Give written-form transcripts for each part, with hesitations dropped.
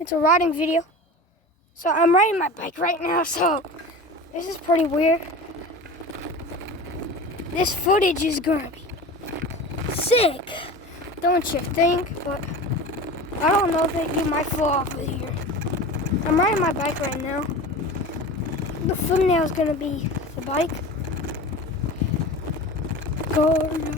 It's a riding video. So I'm riding my bike right now, so this is pretty weird. This footage is gonna be sick, don't you think? But I don't know that you might fall off of here. I'm riding my bike right now. The thumbnail is gonna be the bike. Go on.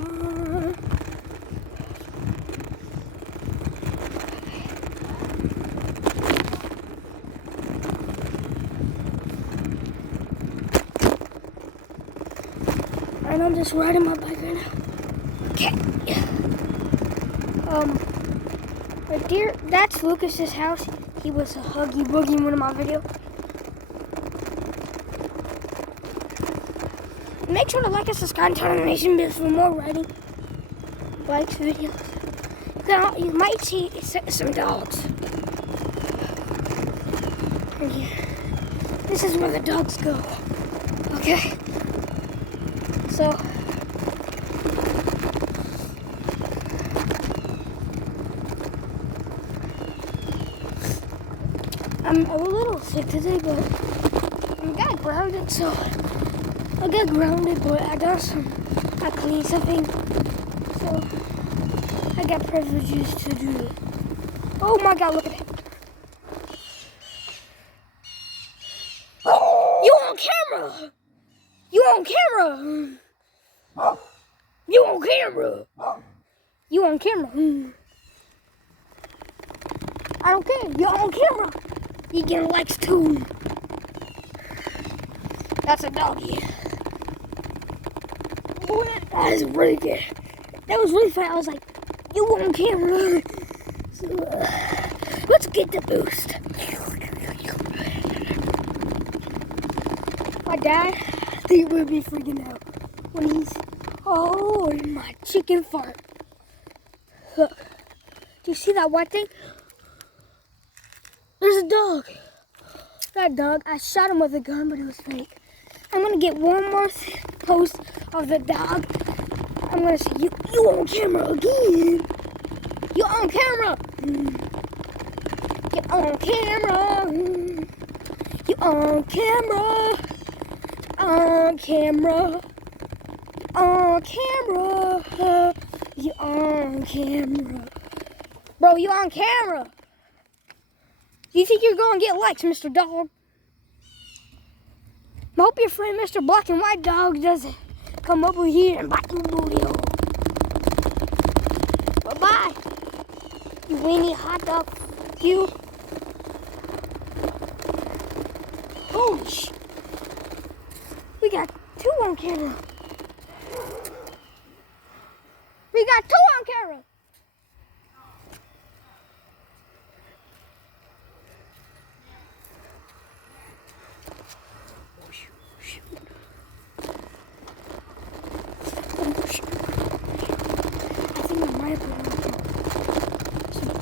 And I'm just riding my bike right now. Okay. Right there, that's Lucas's house. He was a Huggy Wuggy in one of my videos. Make sure to like and subscribe and turn on the notification bell for more riding bikes videos. You might see some dogs. And yeah, this is where the dogs go. Okay. So I'm a little sick today, but I got grounded, so I got grounded, but I cleaned something, so I got privileges to do it. Oh my God, look at that. You on camera! You on camera! You on camera! You on camera! I don't care, you're on camera! You getting likes too. That's a doggy. Boy, that is really good. That was really fun. I was like, you on camera. So, let's get the boost. My dad, he would be freaking out when he's, oh, my chicken fart. Look, do you see that white thing? There's a dog. That dog, I shot him with a gun, but it was fake. I'm gonna get one more post of the dog. I'm gonna say, you on camera again. You on camera. You on camera. You on camera. On camera. On camera. You on camera. Bro, you on camera. Do you think you're going to get likes, Mr. Dog? I hope your friend, Mr. Black and White Dog, doesn't come over here and bite your booty hole. Bye-bye, you weenie hot dog. You. Holy sh! We got two on camera. We got two on camera.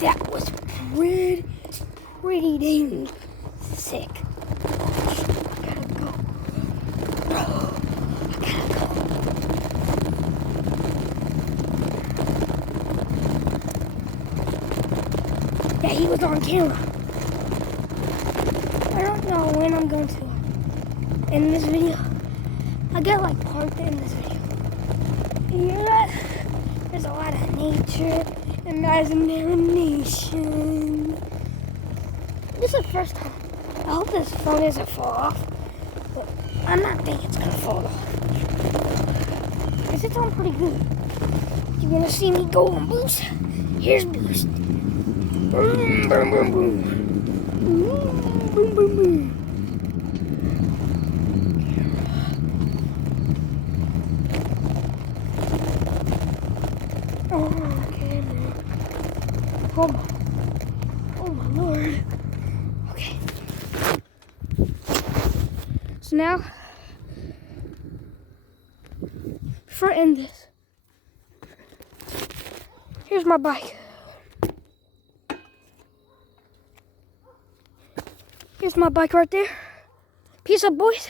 That was pretty dang sick. I gotta go. Bro, I gotta go. Yeah, he was on camera. I don't know when I'm going to end this video. I got like part to end this video. Yeah, there's a lot of nature. Imagination. This is the first time. I hope this phone doesn't fall off, but I'm not thinking it's gonna fall off. Because it's on pretty good. You wanna see me go on boost? Here's boost. Boom, boom, boom, boom. Boom, boom, boom, boom. Oh my Lord. Okay. So now, before I end this, here's my bike. Here's my bike right there. Peace out, boys.